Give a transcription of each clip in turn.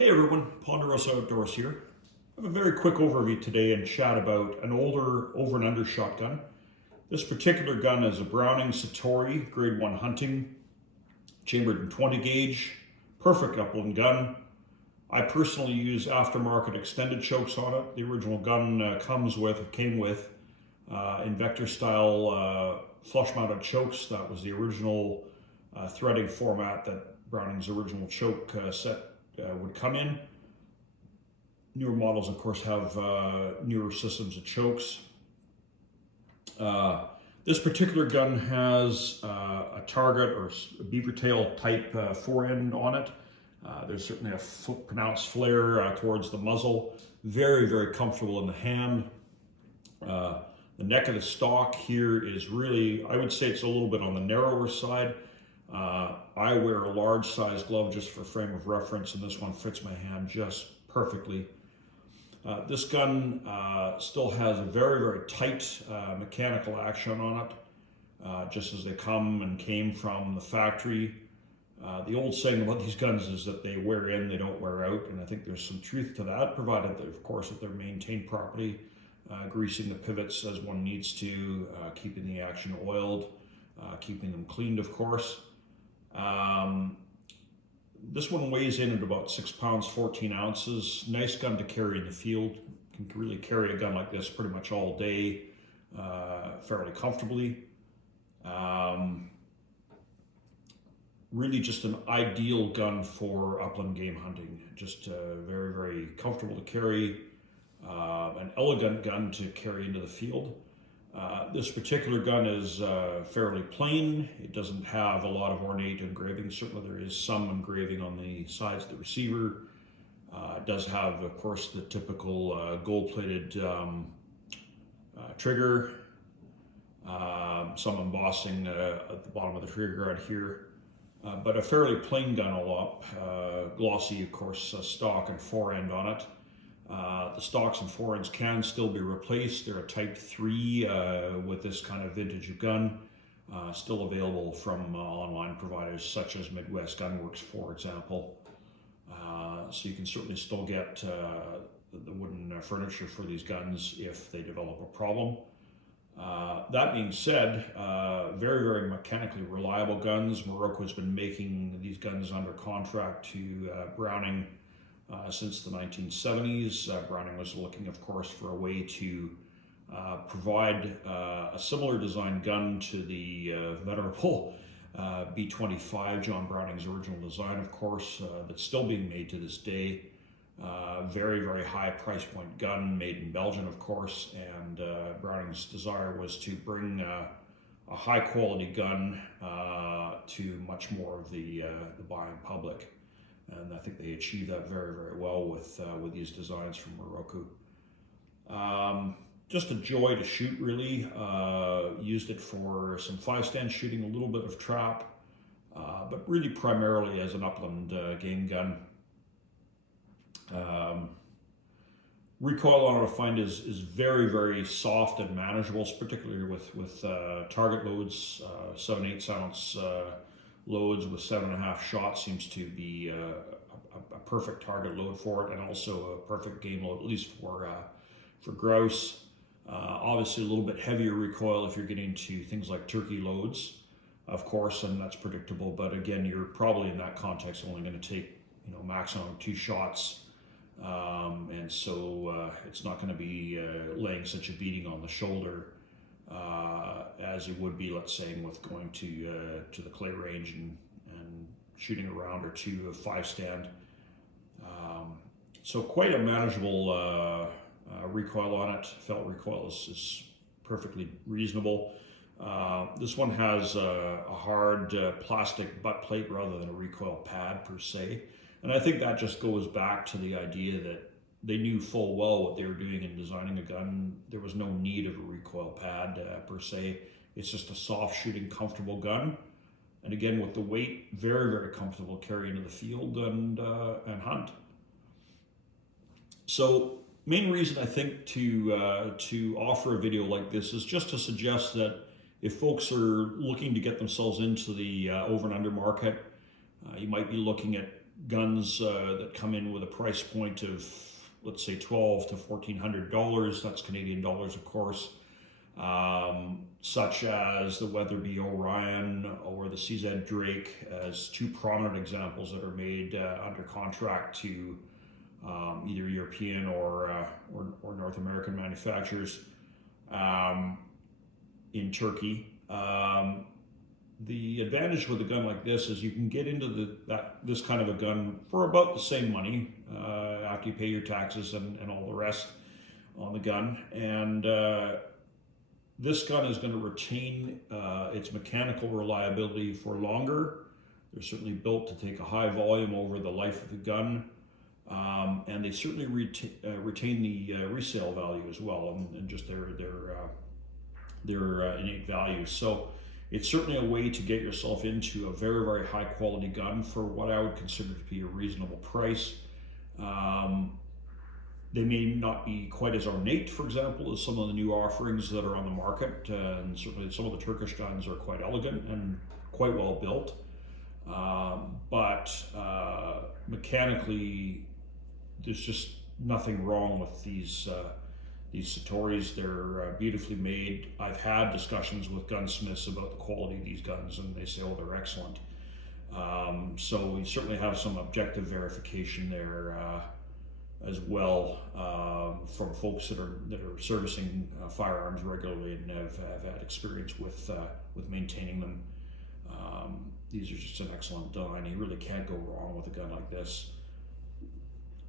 Hey everyone, Ponderosa Outdoors here. I have a very quick overview today and chat about an older over and under shotgun. This particular gun is a Browning Citori grade 1 hunting, chambered in 20 gauge, perfect upland gun. I personally use aftermarket extended chokes on it. The original gun came with Invector style flush mounted chokes. That was the original threading format that Browning's original choke set would come in. Newer models, of course, have newer systems of chokes. This particular gun has a target or a beaver tail type forend on it. There's certainly a pronounced flare towards the muzzle. Very, very comfortable in the hand. The neck of the stock here is really, I would say it's a little bit on the narrower side. I wear a large size glove just for frame of reference, and this one fits my hand just perfectly. This gun still has a very, very tight mechanical action on it, just as they come and came from the factory. The old saying about these guns is that they wear in, they don't wear out, and I think there's some truth to that, provided that, of course, that they're maintained properly, greasing the pivots as one needs to, keeping the action oiled, keeping them cleaned, of course. This one weighs in at about 6 pounds, 14 ounces. Nice gun to carry in the field. You can really carry a gun like this pretty much all day, fairly comfortably. Really just an ideal gun for upland game hunting. Just very, very comfortable to carry. An elegant gun to carry into the field. This particular gun is fairly plain. It doesn't have a lot of ornate engraving. Certainly there is some engraving on the sides of the receiver. It does have, of course, the typical gold-plated trigger, some embossing at the bottom of the trigger guard here, but a fairly plain gun all up. Glossy, of course, stock and forend on it. The stocks and forends can still be replaced. They're a Type 3 with this kind of vintage gun, still available from online providers such as Midwest Gunworks, for example. So you can certainly still get the wooden furniture for these guns if they develop a problem. That being said, very, very mechanically reliable guns. Morocco has been making these guns under contract to Browning since the 1970s. Browning was looking, of course, for a way to provide a similar design gun to the venerable B-25, John Browning's original design, of course, that's still being made to this day. Very, very high price point gun, made in Belgium, of course, and Browning's desire was to bring a high quality gun to much more of the buying public. And I think they achieved that very, very well with these designs from Morocco. Just a joy to shoot, really. Used it for some 5-stand shooting, a little bit of trap, but really primarily as an upland game gun. Recoil on it, I find, is very, very soft and manageable, particularly with target loads. 7/8 ounce loads with 7.5 shots seems to be a perfect target load for it, and also a perfect game load, at least for grouse. Obviously a little bit heavier recoil if you're getting to things like turkey loads, of course, and that's predictable, but again, you're probably in that context only going to take, maximum 2 shots, and so it's not going to be laying such a beating on the shoulder as you would be, let's say, with going to the clay range and shooting a round or two of 5-stand. So quite a manageable recoil on it. Felt recoil is perfectly reasonable. This one has a hard plastic butt plate rather than a recoil pad per se, and I think that just goes back to the idea that they knew full well what they were doing in designing a gun. There was no need of a recoil pad per se. It's just a soft shooting, comfortable gun. And again, with the weight, very, very comfortable to carry into the field and hunt. So main reason I think to offer a video like this is just to suggest that if folks are looking to get themselves into the over and under market, you might be looking at guns that come in with a price point of, let's say, $1,200 to $1,400. That's Canadian dollars, of course. Such as the Weatherby Orion or the CZ Drake as two prominent examples that are made under contract to either European or North American manufacturers in Turkey. The advantage with a gun like this is you can get into this kind of a gun for about the same money after you pay your taxes and all the rest on the gun. And this gun is going to retain its mechanical reliability for longer. They're certainly built to take a high volume over the life of the gun. And they certainly retain the resale value as well, and just their innate value. So it's certainly a way to get yourself into a very, very high quality gun for what I would consider to be a reasonable price. They may not be quite as ornate, for example, as some of the new offerings that are on the market, and certainly some of the Turkish guns are quite elegant and quite well built. But mechanically, there's just nothing wrong with these Citoris. They're beautifully made. I've had discussions with gunsmiths about the quality of these guns, and they say, oh, they're excellent. So we certainly have some objective verification there as well from folks that are servicing firearms regularly and have had experience with maintaining them. These are just an excellent design. You really can't go wrong with a gun like this.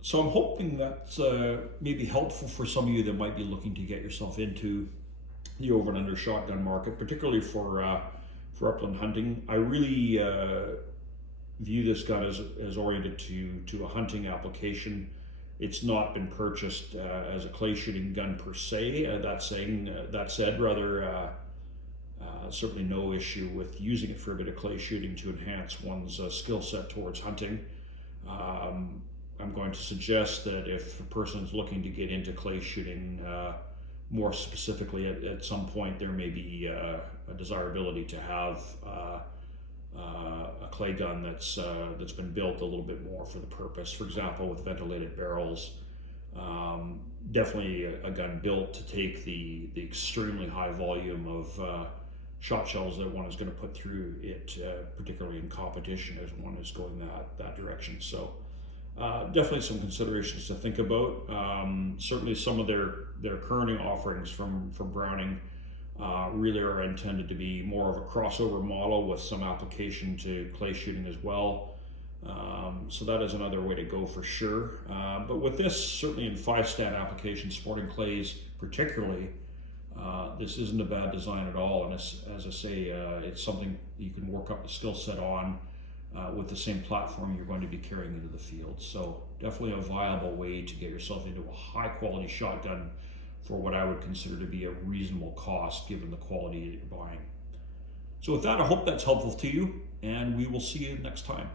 So I'm hoping that's maybe helpful for some of you that might be looking to get yourself into the over and under shotgun market, particularly for upland hunting. I really view this gun as oriented to a hunting application. It's not been purchased as a clay shooting gun per se. That said, certainly no issue with using it for a bit of clay shooting to enhance one's skill set towards hunting. I'm going to suggest that if a person is looking to get into clay shooting more specifically at some point, there may be a desirability to have a clay gun that's been built a little bit more for the purpose. For example, with ventilated barrels, definitely a gun built to take the extremely high volume of shot shells that one is going to put through it, particularly in competition as one is going that direction. So definitely some considerations to think about. Certainly some of their current offerings from Browning really are intended to be more of a crossover model with some application to clay shooting as well. So that is another way to go for sure. But with this, certainly in 5-stand applications, sporting clays particularly, this isn't a bad design at all. And as I say, it's something you can work up the skill set on with the same platform you're going to be carrying into the field. So definitely a viable way to get yourself into a high quality shotgun for what I would consider to be a reasonable cost given the quality that you're buying. So with that, I hope that's helpful to you, and we will see you next time.